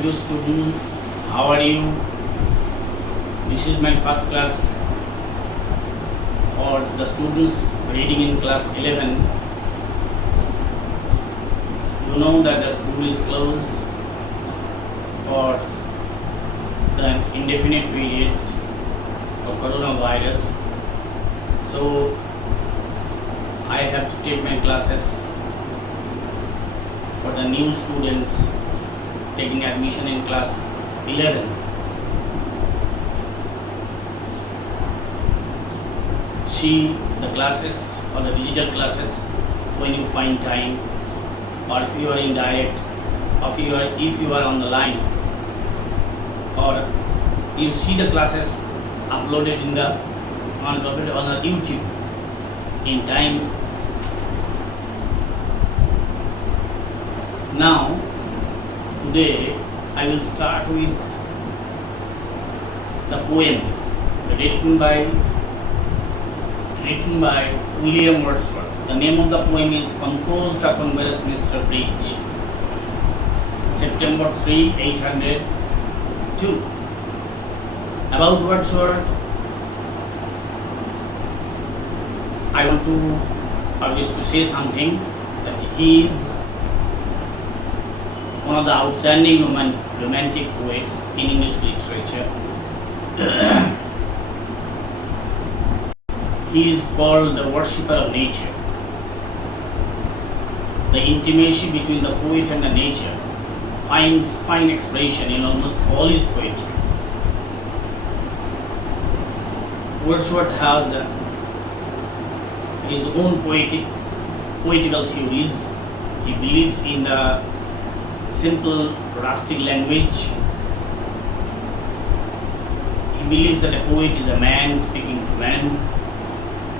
Thank you, student. How are you? This is my first class for the students reading in class 11. You know that the school is closed for the indefinite period for coronavirus. So I have to take my classes for the new students taking admission in class 11. See the classes or the digital classes when you find time, or if you are in direct, or if you are on the line, or you see the classes uploaded on the YouTube in time. Now today I will start with the poem written by William Wordsworth. The name of the poem is composed upon Westminster Bridge, September 3, 1802. About Wordsworth, I want to wish to say something, that he is one of the outstanding romantic poets in English literature. He is called the worshipper of nature. The intimacy between the poet and the nature finds fine expression in almost all his poetry. Wordsworth has his own poetical theories. He believes in the simple rustic language. He believes that a poet is a man speaking to man,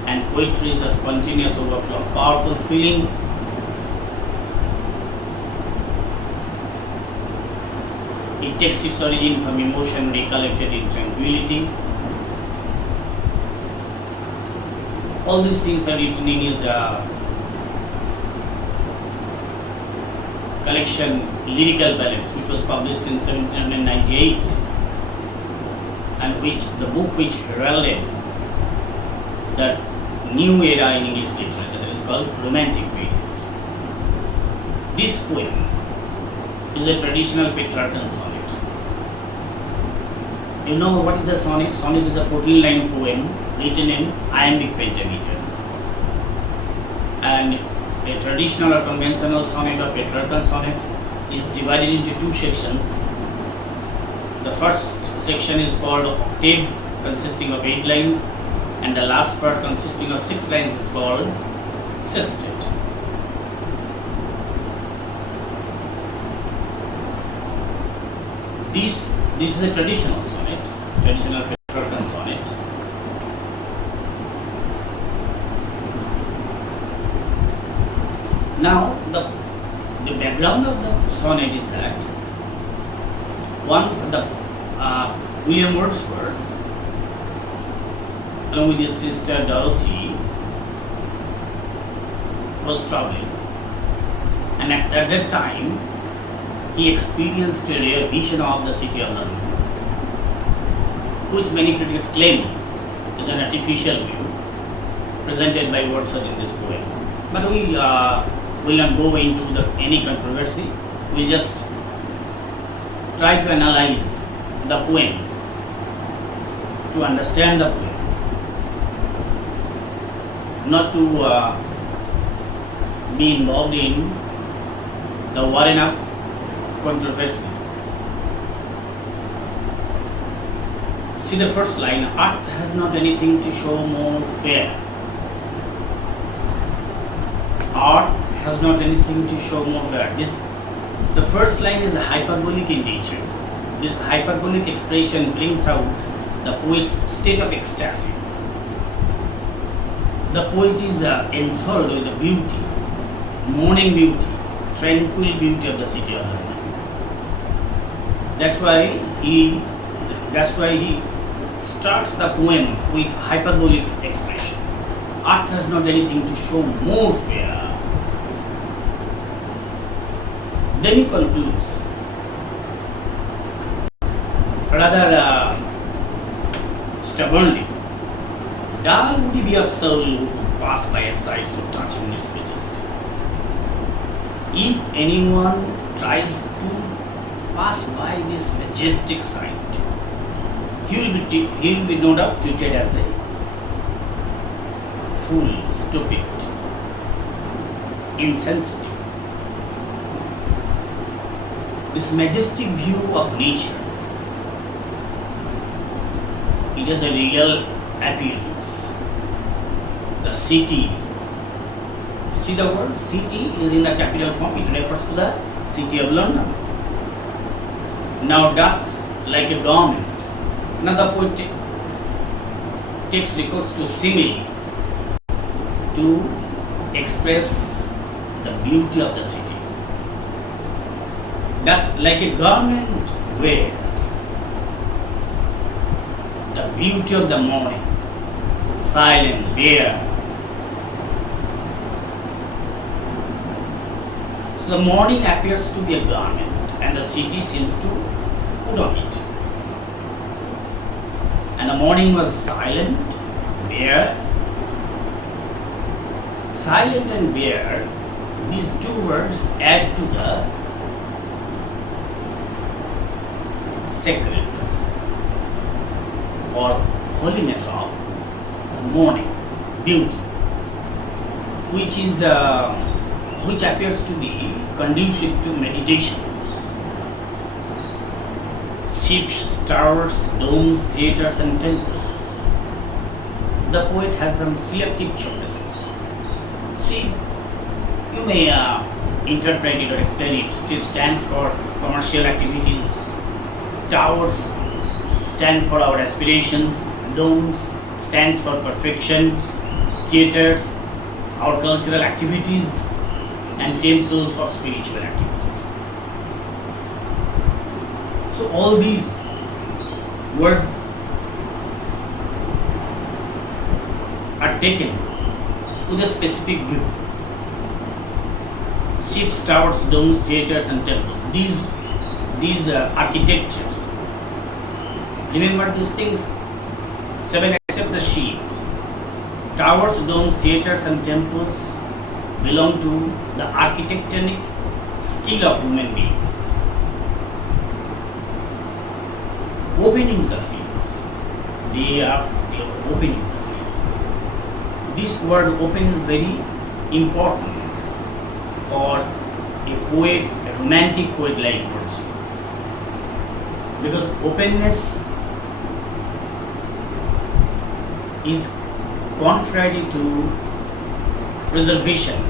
and poetry is the spontaneous overflow of powerful feeling. It takes its origin from emotion recollected in tranquility. All these things are written in his collection Lyrical Ballads, which was published in 1798, and the book which heralded the new era in English literature, that is called Romantic period. This poem is a traditional Petrarchan sonnet. You know what is a sonnet? Sonnet is a 14-line poem written in iambic pentameter. And a traditional or conventional sonnet or Petrarchan sonnet is divided into two sections. The first section is called octave, consisting of 8 lines, and the last part, consisting of 6 lines, is called sestet. This is a traditional sonnet, traditional Petrarchan sonnet. Now the background of the sonnet is that once William Wordsworth, along with his sister Dorothy, was traveling, and at that time he experienced a rare vision of the city of London, which many critics claim is an artificial view presented by Wordsworth in this poem. But we will not go into any controversy. We just try to analyze the poem to understand the poem, not to be involved in the worn up controversy. See the first line, earth has not anything to show more fair. Earth has not anything to show more fair. The first line is hyperbolic in nature. This hyperbolic expression brings out the poet's state of ecstasy. The poet is enthralled with the beauty, morning beauty, tranquil beauty of the city of London. That's why he starts the poem with hyperbolic expression. Earth has not anything to show more fair. Then he concludes, rather stubbornly, dull would be of soul who pass by a sight so touching its majesty. If anyone tries to pass by this majestic sight, he will be no doubt treated as a fool, stupid, insensitive. This majestic view of nature, it has a real appearance. The city, see the word city is in the capital form, it refers to the city of London. Now doth like a garment. Now the poet takes recourse to simile to express the beauty of the city. That like a garment wear the beauty of the morning, silent, bare. So the morning appears to be a garment and the city seems to put on it. And the morning was silent, bare. Silent and bare, these two words add to the sacredness or holiness of the morning, beauty, which appears to be conducive to meditation. Ships, towers, domes, theatres and temples. The poet has some selective choices. See, you may interpret it or explain it. Ship stands for commercial activities. Towers stand for our aspirations, domes stands for perfection, theatres, our cultural activities, and temples for spiritual activities. So all these words are taken with a specific view. Ships, towers, domes, theatres and temples. These architectures. Remember these things, 7 except the ships. Towers, domes, theatres and temples belong to the architectonic skill of human beings. Opening the fields. They are opening the fields. This word open is very important for a poet, a romantic poet like Wordsworth. Because openness is contrary to preservation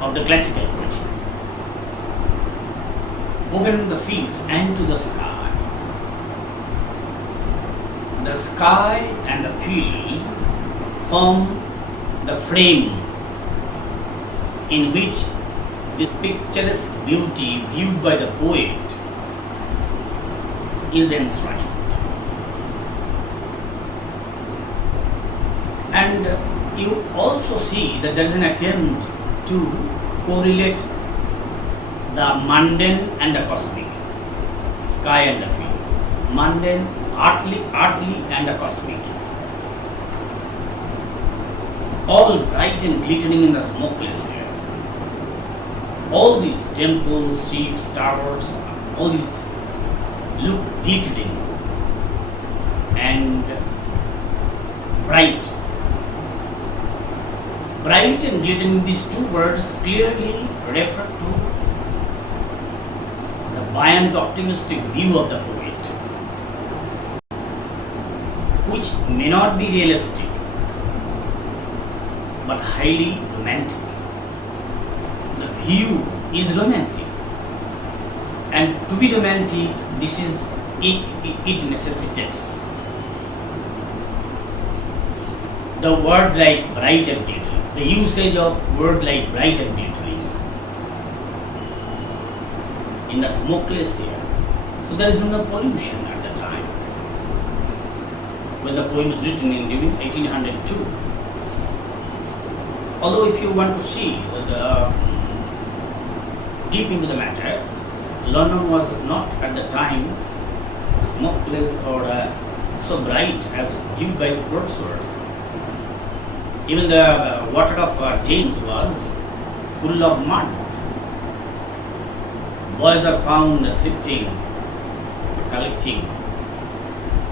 of the classical poetry. Open the fields and to the sky. The sky and the field form the frame in which this picturesque beauty viewed by the poet is enshrined. And you also see that there is an attempt to correlate the mundane and the cosmic, sky and the fields, mundane, earthly and the cosmic, all bright and glittering in the smokeless air. All these temples, ships, towers, all these look glittering and bright. Bright and glittering, these two words clearly refer to the buoyant, optimistic view of the poet, which may not be realistic but highly romantic. The view is romantic, and to be romantic, it necessitates the word like bright and glittering, the usage of word like bright and glittering in the smokeless air. So there is no pollution at the time when the poem is written in during 1802. Although if you want to see deep into the matter, London was not at the time smokeless or so bright as viewed by Wordsworth. Even the water of Thames was full of mud. Boys are found sifting, collecting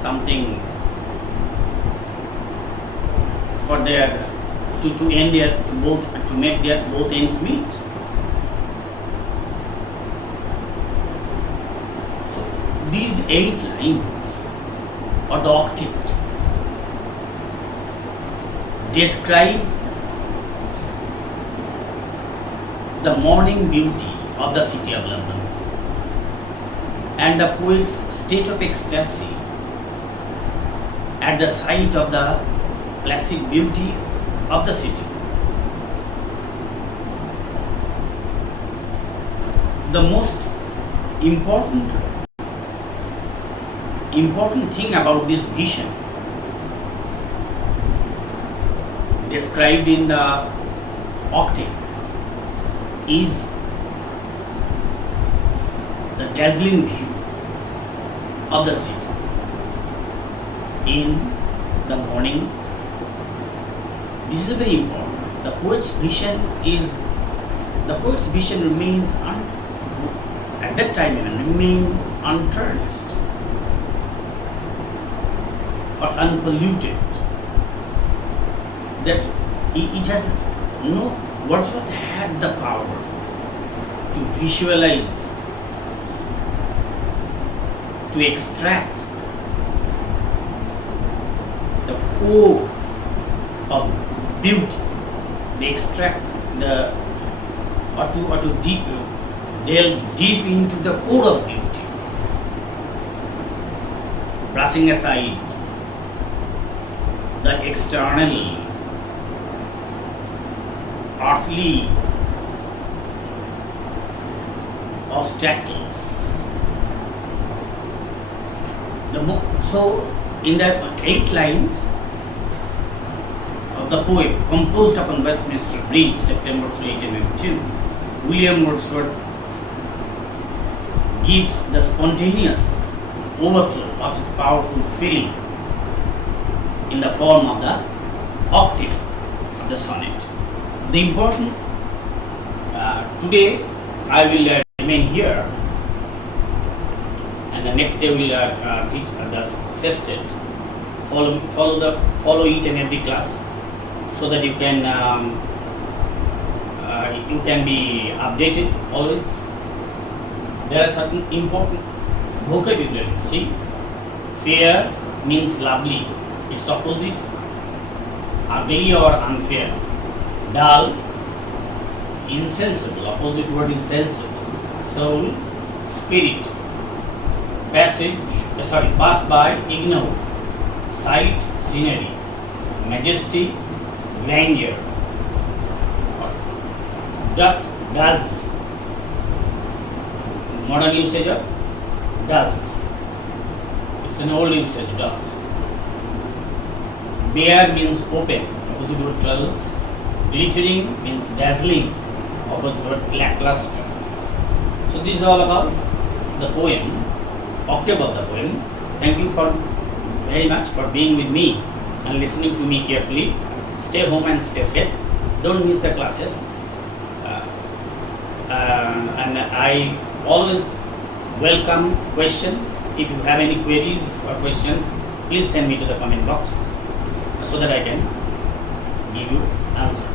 something for their to end their to make their both ends meet. So these 8 lines or the octet describe the morning beauty of the city of London and the poet's state of ecstasy at the sight of the placid beauty of the city. The most important thing about this vision described in the octet is the dazzling view of the city in the morning. This is very important. The poet's vision remains at that time remain untarnished or unpolluted. That's it has no. Wordsworth had the power to visualize, to extract the core of beauty. They extract the or to delve deep into the core of beauty, brushing aside the external earthly obstacles. So in the 8 lines of the poem composed upon Westminster Bridge, September 1892, William Wordsworth gives the spontaneous overflow of his powerful feeling in the form of the octave of the sonnet. The important today I will remain here, and the next day we will teach the sestet. Follow each and every class so that you can be updated always. There are certain important vocabulary. See, fair means lovely. Its opposite, ugly or unfair. Dull, insensible. Opposite word is sensible. Soul, spirit. Pass by, ignore. Sight, scenery. Majesty, grandeur. Does. Modern usage of does. It's an old usage, does. Bare means open. Opposite word closed. Glittering means dazzling. Opposite word lackluster. So this is all about the poem, octave of the poem. Thank you very much for being with me and listening to me carefully. Stay home and stay safe. Don't miss the classes. And I always welcome questions. If you have any queries or questions, please send me to the comment box so that I can give you answers.